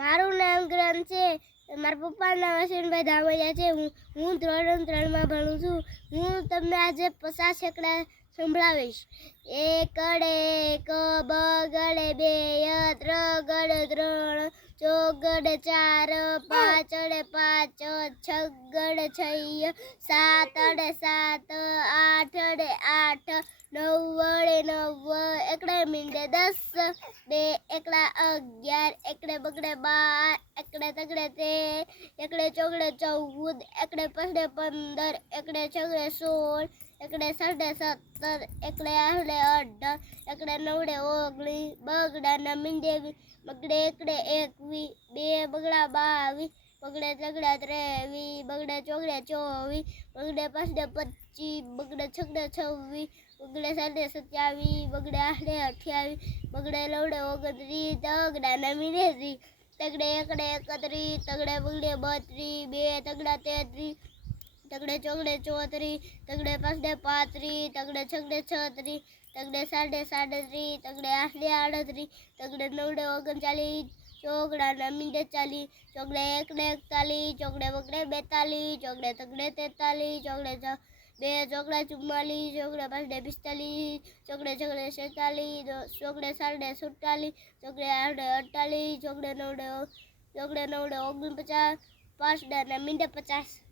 મારું નામ ગ્રંથ છે. મારા પપ્પાનું નામ અશ્વિનભાઈ ધામૈયા છે. હું ધોરણ 3 માં ભણું છું. હું તમને આજે 50 એકડા સંભળાવીશ. એકડે એક, બગડે બે, ત્રગડે ત્રણ, ચોગડે ચાર, પાંચડે પાંચ, છગડે છ, સાતડે સાત, આઠડે આઠ, નવડે નવ, એકડે મીંડે 10, બે એકડા 11, એકડે બગડે 12, એકડે તગડે 13, એકડે ચોગડે 14, એકડે પછડે 15, એકડે છગડે 16, એકડે સડે 17, એકડે આઠડે 18, એકડે નવડે 19, બગડાના મીંડે 20, બગડે એકડે 21, બે બગડા 22, બગડે તગડા 23, બગડે ચોગડે 24, બગડે પછડે 25, બગડે છગડે 26, બગડે સાડે 27, બગડે આઠડે 28, બગડે લવડે 29, તગડાના મીંડે 30, તગડે એકડે 31, તગડે બગડે 32, બે તગડા 33, તગડે ચોગડે 34, તગડે પછડે 35, તગડે છગડે 36, તગડે સાડે 37, તગડે આઠડે 38, તગડે નવડે 39, ચોગડાના મીંડે 40, ચોગડે એકડે 41, ચોગડે બગડે 42, ચોગડે તગડે 43, ચોગડે બે ચોગડા 44, ચોગડે પછડે 45, ચોગડે છગડે 46, ચોગડે સાડે 47, ચોગડે આઠડે 48, ચોગડે નવડે 49, પાંચડાના મીંડે 50.